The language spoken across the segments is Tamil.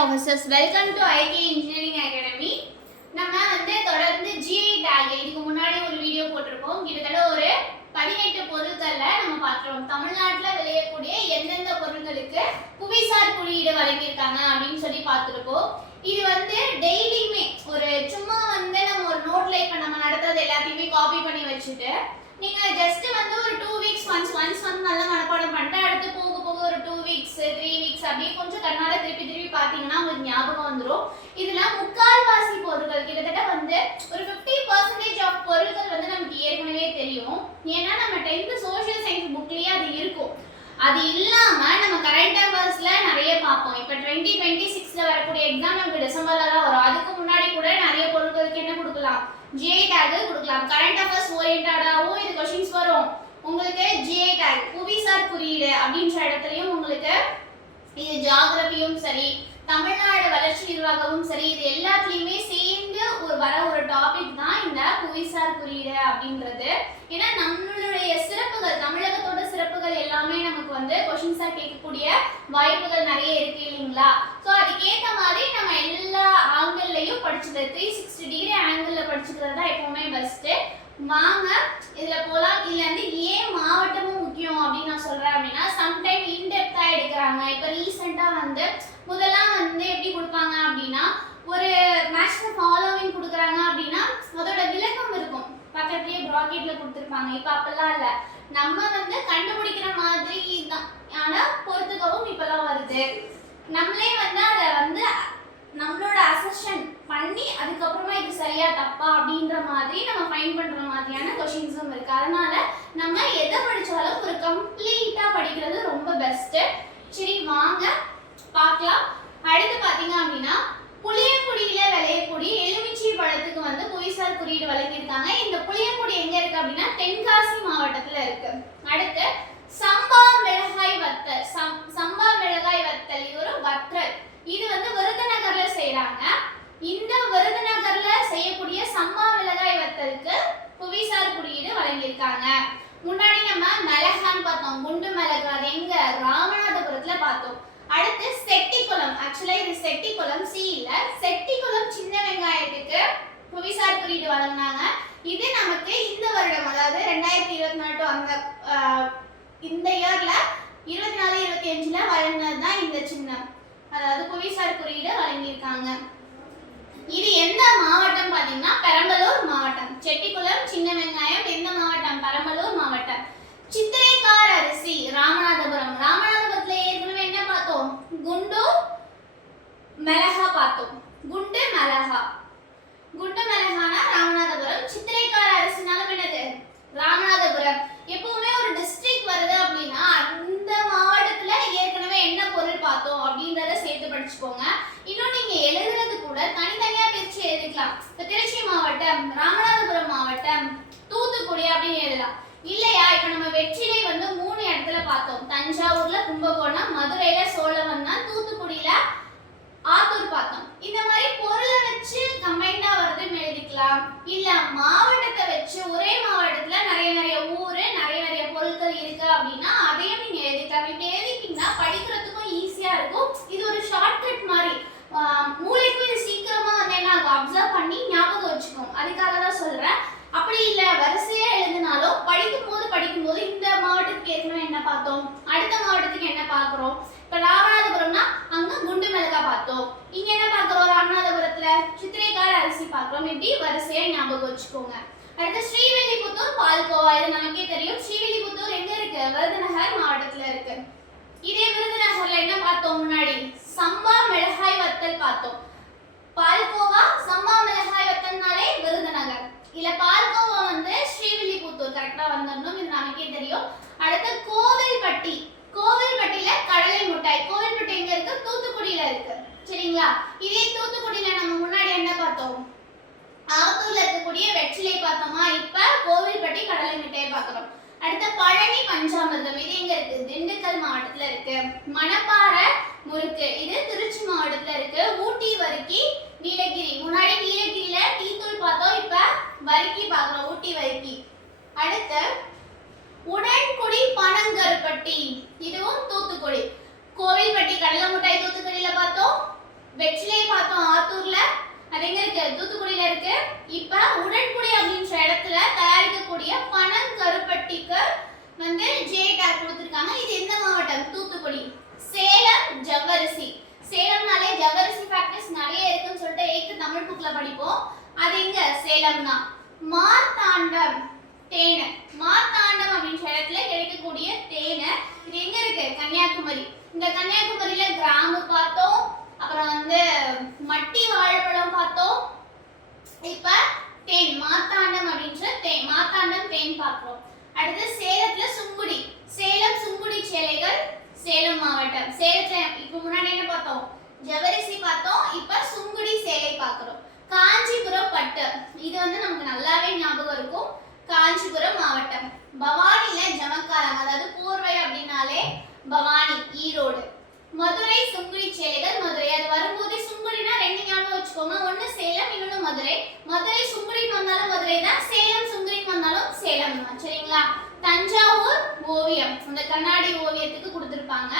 Officers welcome to IT engineering academy நம்ம வந்து தொடர்ந்து ஜிஐ டேக் இதுக்கு முன்னாடி ஒரு வீடியோ போட்டிருக்கோம். கிட்டத்தட்ட ஒரு பதினெட்டு பொருட்களில் நம்ம பார்க்குறோம். தமிழ்நாட்டில் விளையக்கூடிய எந்தெந்த பொருட்களுக்கு புவிசார் குறியீடு வழங்கியிருக்காங்க அப்படின்னு சொல்லி பார்த்துருக்கோம். இது வந்து டெய்லியுமே ஒரு சும்மா வந்து நம்ம ஒரு நோட்ல இப்போ நம்ம நடத்துறது எல்லாத்தையுமே காப்பி பண்ணி வச்சுட்டு நீங்கள் ஜஸ்ட் வந்து ஒரு டூ வீக்ஸ் ஒன்ஸ் ஒன்ஸ் வந்து நல்லா மனப்பாடம் பண்ணிட்டு அடுத்து போக போக ஒரு டூ வீக்ஸ் த்ரீ வீக்ஸ் அப்படியே கொஞ்சம் கண்ணால திருப்பி திருப்பி பார்த்தீங்கன்னா உங்களுக்கு ஞாபகம் வந்துடும் இதுல முக்கால்வாசி பொருட்கள் கிட்டத்தட்ட வந்து ஒரு ஃபிஃப்டி பர்சன்டேஜ் ஆஃப் பொருட்கள் வந்து நமக்கு ஏற்கனவே தெரியும் ஏன்னா நம்ம டென்த் சோஷியல் சயின்ஸ் புக்லயே அது இருக்கும் அது இல்லாம நம்ம கரண்ட் அஃபேர்ஸ்ல நிறைய பார்ப்போம். இப்போ டுவெண்ட்டி டுவெண்ட்டி சிக்ஸ்ல வரக்கூடிய எக்ஸாம் நமக்கு டிசம்பர்ல தான் வரும். அதுக்கு முன்னாடி கூட நிறைய பொருட்களுக்கு என்ன கொடுக்கலாம்? ஜிஐ டேக் கொடுக்கலாம். கரண்ட் அஃபேர்ஸ் ஓரியன்டாகவும் இது கொஸ்டின்ஸ் வரும். உங்களுக்கு ஜிஐ டேக் புவிசார் குறியீடு அப்படின்ற இடத்துலயும் உங்களுக்கு இது ஜாகிரபியும் சரி தமிழ்நாடு வளர்ச்சி நிர்வாகமும் சரி இது எல்லாத்துலயுமே சேர்ந்து ஒரு வர ஒரு டாபிக் தான் இந்த புவிசார் குறியீடு அப்படின்றது. ஏன்னா நம்ம எல்லாமே நமக்கு வந்து கொஷின்ஸாக கேட்கக்கூடிய வாய்ப்புகள் நிறைய இருக்கு இல்லைங்களா? ஸோ அதுக்கேற்ற மாதிரி நம்ம எல்லா ஆங்கிள்லையும் படிச்சது த்ரீ சிக்ஸ்டி டிகிரி ஆங்கிளில் படிச்சுக்கிறது தான் எப்பவுமே பெஸ்ட்டு வாங்க இதில் போகலாம் இதில் வந்து ஏன் மாவட்டமும் முக்கியம் அப்படின்னு நான் சொல்கிறேன் அப்படின்னா சம்டைம் இன்டெப்த்தாக எடுக்கிறாங்க. இப்போ ரீசெண்டாக வந்து முதலாம் வந்து எப்படி கொடுப்பாங்க அப்படின்னா ஒரு மேட்ச் ஃபாலோவிங் கொடுக்குறாங்க அப்படின்னா அதோட விளக்கம் இருக்கும். பக்கத்துலேயே ப்ராக்கெட்டில் கொடுத்துருப்பாங்க. இப்போ அப்போல்லாம் இல்லை. நம்ம வந்து கண்டுபிடிக்கிற மாதிரி தான் ஆனா பொறுத்துக்கவும் இப்பெல்லாம் வருது. நம்மளே வந்து அதை வந்து நம்மளோட அசஷன் பண்ணி அதுக்கப்புறமா இது சரியா தப்பா அப்படின்ற மாதிரி நம்ம ஃபைன் பண்ற மாதிரியான கொஷின்ஸும் இருக்கு. அதனால நம்ம எதை படிச்சாலும் ஒரு கம்ப்ளீட்டா படிக்கிறது ரொம்ப பெஸ்ட் சரி வாங்க பார்க்கலாம் அடுத்து பாத்தீங்க அப்படின்னா புளியங்குடியில விளையக்கூடிய எலுமிச்சை பழத்துக்கு வந்து புவிசார் குறியீடு வழங்கியிருக்காங்க இந்த புளியங்குடி எங்க இருக்கு அப்படின்னா தென்காசி மாவட்டத்துல இருக்கு அடுத்து சம்பா மிளகாய் வத்தல். சம்- சம்பா மிளகாய் வத்தல் இது ஒரு வத்தல் இது வந்து விருதுநகர்ல செய்யறாங்க இந்த விருதுநகர்ல செய்யக்கூடிய சம்பா மிளகாய் வத்தலுக்கு புவிசார் குறியீடு வழங்கியிருக்காங்க. முன்னாடி நம்ம மிளகான்னு பார்த்தோம். குண்டு மிளகாய் அது எங்க? ராமநாதபுரத்துல பார்த்தோம். அடுத்து செட்டிக்குளம். ஆக்சுவலா இது செட்டிக்குளம் சி இல்ல. செட்டிக்குளம் சின்ன வெங்காயத்துக்கு புவிசார் குறியீடு வழங்கினாங்க. இது நமக்கு இந்த இருபத்தி நாலு டு அந்த ஆஹ், இந்த இயர்ல இருபத்தி நாலு இருபத்தி அஞ்சுல வழங்கினது தான் இந்த சின்னம். அதாவது புவிசார் குறியீடு வழங்கியிருக்காங்க. இது எந்த மாவட்டம் பாத்தீங்கன்னா பெரம்பலூர் மாவட்டம். செட்டிக்குளம் சின்ன வெங்காயம் எந்த மாவட்டம்? பெரம்பலூர் மாவட்டம். சித்திரைக்கார் அரிசி ராமநாதபுரம். ராமநாதபுரத்துல ஏற்கனவே என்ன பார்த்தோம்? குண்டு மிளகா பார்த்தோம். குண்டு மிளகா. குண்டு மிளகானா ராமநாதபுரம்? சித்திரைக்கார் அரிசினாலும் என்னது? ராமநாதபுரம். எப்பவுமே ஒரு டிஸ்ட்ரிக்ட் வருது அப்படின்னா அந்த மாவட்டத்துல ஏற்கனவே என்ன பொருள் பார்த்தோம் அப்படின்றத சேர்த்து படிச்சுக்கோங்க. இன்னும் நீங்க எழுதுறது கூட தனித்தனியா பிரிச்சு எழுதிக்கலாம். இப்ப திருச்சி மாவட்டம் ராமநாதபுரம் மாவட்டம் தூத்துக்குடி அப்படின்னு எழுதலாம். இல்லையா? இப்ப நம்ம வெற்றிலை வந்து மூணு இடத்துல பார்த்தோம். தஞ்சாவூர்ல கும்பகோணம் மதுரையில சோழவந்தான் தூத்துக்குடியில ஆத்தூர் பார்த்தோம் இந்த மாதிரி பொருளை வச்சு கம்பைண்டா வருதுன்னு எழுதிக்கலாம் இல்ல மாவட்டத்தை வச்சு ஒரே மாவட்டத்துல நிறைய நிறைய ஊரு நிறைய நிறைய பொருட்கள் இருக்கு அப்படின்னா அதையும் நீங்க எழுதிக்கலாம் இப்படி எழுதிட்டீங்கன்னா படிக்கிறதுக்கும் ஈஸியா இருக்கும். இது ஒரு ஷார்ட்கட் மாதிரி. மூளைக்கும் இது சீக்கிரமா வந்து என்ன ஆகும்? அப்சர்வ் பண்ணி ஞாபகம் வச்சுக்கும் அதுக்காக தான் சொல்றேன். அப்படி இல்ல வரிசையா எழுதினாலும் படிக்கும் போது படிக்கும் போது இந்த மாவட்டத்துக்கு ஏற்கனவே என்ன பார்த்தோம்? அடுத்த மாவட்டத்துக்கு என்ன பார்க்குறோம்? இப்ப ராமநாதபுரம்னா அங்க குண்டு மிளகா பார்த்தோம். இங்க என்ன பார்க்குறோம்? ராமநாதபுரத்துல சித்திரைக்கார அரிசி பார்க்குறோம். இப்படி வரிசையா ஞாபகம் வச்சுக்கோங்க. அடுத்து ஸ்ரீவில்லிபுத்தூர் பால்கோவா. இது நமக்கே தெரியும். ஸ்ரீவில்லிபுத்தூர் எங்க இருக்கு? விருதுநகர் மாவட்டத்துல இருக்கு. இதே விருதுநகர்ல என்ன பார்த்தோம் முன்னாடி? சம்பா மிளகாய் வத்தல் பார்த்தோம். பால்கோவா சம்பா மிளகாய் வத்தல்னாலே விருதுநகர். இல்ல பால்கோவா வந்து ஸ்ரீவில்லிபுத்தூர். கரெக்டா வந்துடணும் இது நமக்கே தெரியும். அடுத்து கோவில்பட்டி. கோவில்பட்டியில கடலை மிட்டாய். கோவில்பட்டி எங்க இருக்கு? தூத்துக்குடியில இருக்கு. சரிங்களா? இதே தூத்துக்குடியில நம்ம முன்னாடி என்ன பார்த்தோம்? பழனி பஞ்சாமிர்தம். இது எங்க இருக்கு? திண்டுக்கல் மாவட்டத்துல இருக்கு. மணப்பாறை முறுக்கு. இது திருச்சி மாவட்டத்துல இருக்கு. ஊட்டி வரிக்கி நீலகிரி. முன்னாடி நீலகிரியில டீத்தூள் பார்த்தோம். இப்ப வரிக்கி பாக்குறோம் ஊட்டி வரிக்கி. அடுத்து உடன்குடி பனங்கருப்பட்டி. இதுவும் தூத்துக்குடி. கோவில்பட்டி கடல முட்டாய் தூத்துக்குடியில பார்த்தோம். வெற்றிலை பார்த்தோம் ஆத்தூர்ல. அது எங்க இருக்கு? தூத்துக்குடியில இருக்கு. இப்ப உடன்குடி அப்படின்ற இடத்துல தயாரிக்கக்கூடிய பனங்கருப்பட்டிக்கு வந்து ஜே டேக் கொடுத்துருக்காங்க. இது எந்த மாவட்டம்? தூத்துக்குடி. சேலம் ஜவ்வரிசி. சேலம்னாலே ஜவ்வரிசி ஃபேக்டரிஸ் நிறைய இருக்குன்னு சொல்லிட்டு எயித்து தமிழ் புக்ல படிப்போம். அது எங்க? சேலம் தான். மார்த்தாண்டம் தேனை. மார்த்தாண்டம் அப்படின்ற இடத்துல கிடைக்கக்கூடிய தேனை இது எங்க இருக்கு? கன்னியாகுமரி. இந்த கன்னியாகுமரியில கிராம்பு பார்த்தோம். அப்புறம் வந்து மட்டி வாழைப்பழம் பார்த்தோம். இப்ப தேன் மார்த்தாண்டம் அப்படின்ற தேன் மார்த்தாண்டம் தேன் பார்க்கிறோம் அடுத்து சேலத்துல சுங்குடி. சேலம் சுங்குடி சேலைகள் சேலம் மாவட்டம். சேலத்துல இப்ப முன்னாடி என்ன பார்த்தோம்? ஜவரிசி பார்த்தோம். இப்ப சுங்குடி சேலை பார்க்கிறோம். காஞ்சிபுரம் பட்டு. இது வந்து நமக்கு நல்லாவே ஞாபகம் இருக்கும். காஞ்சிபுரம் மாவட்டம். பவானில ஜமக்காலம் அதாவது போர்வை அப்படின்னாலே பவானி ஈரோடு. மதுரை சுங்குடி சேலைகள் மதுரை. அது வரும்போது சுங்குடினா ரெண்டு ஞாபகம் வச்சுக்கோங்க. ஒண்ணு சேலம் இன்னொன்னு மதுரை. மதுரை சுங்குடின்னு வந்தாலும் மதுரை தான் சேலம் சுங்குடின்னு வந்தாலும் சேலம் தான் சரிங்களா தஞ்சாவூர் ஓவியம். இந்த கண்ணாடி ஓவியத்துக்கு கொடுத்துருப்பாங்க.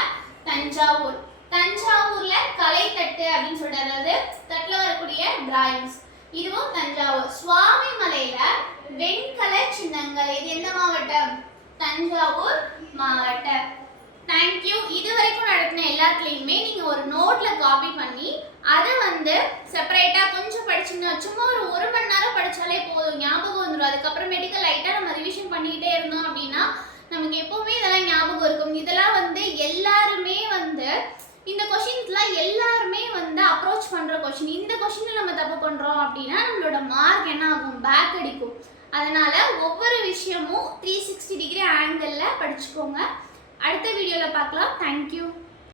தஞ்சாவூர். தஞ்சாவூர்ல கலைத்தட்டு அப்படின்னு சொல்லிட்டு அதாவது தட்டுல வரக்கூடிய டிராயிங்ஸ் இதுவும் தஞ்சாவூர். சுவாமி மலையில வெண்கல சின்னங்கள். இது எந்த மாவட்டம்? தஞ்சாவூர் மாவட்டம். தேங்க்யூ இது வரைக்கும் நடத்தின எல்லாத்துலேயுமே நீங்கள் ஒரு நோட்டில் காப்பி பண்ணி அதை வந்து செப்பரேட்டாக கொஞ்சம் படிச்சிங்கன்னா சும்மா ஒரு ஒரு மணி நேரம் படித்தாலே போதும். ஞாபகம் வந்துடும் அதுக்கப்புறமேட்டுக்கு லைட்டாக நம்ம ரிவிஷன் பண்ணிக்கிட்டே இருந்தோம் அப்படின்னா நமக்கு எப்போவுமே இதெல்லாம் ஞாபகம் இருக்கும். இதெல்லாம் வந்து எல்லாருமே வந்து இந்த கொஷின்ஸ்லாம் எல்லாருமே வந்து அப்ரோச் பண்ணுற கொஷின் இந்த கொஷினில் நம்ம தப்பு பண்ணுறோம் அப்படின்னா நம்மளோட மார்க் என்ன ஆகும்? பேக் அடிக்கும். அதனால ஒவ்வொரு விஷயமும் த்ரீ சிக்ஸ்டி டிகிரி ஆங்கிளில் படிச்சுக்கோங்க. அடுத்த வீடியோவில் பார்க்கலாம். தேங்க்யூ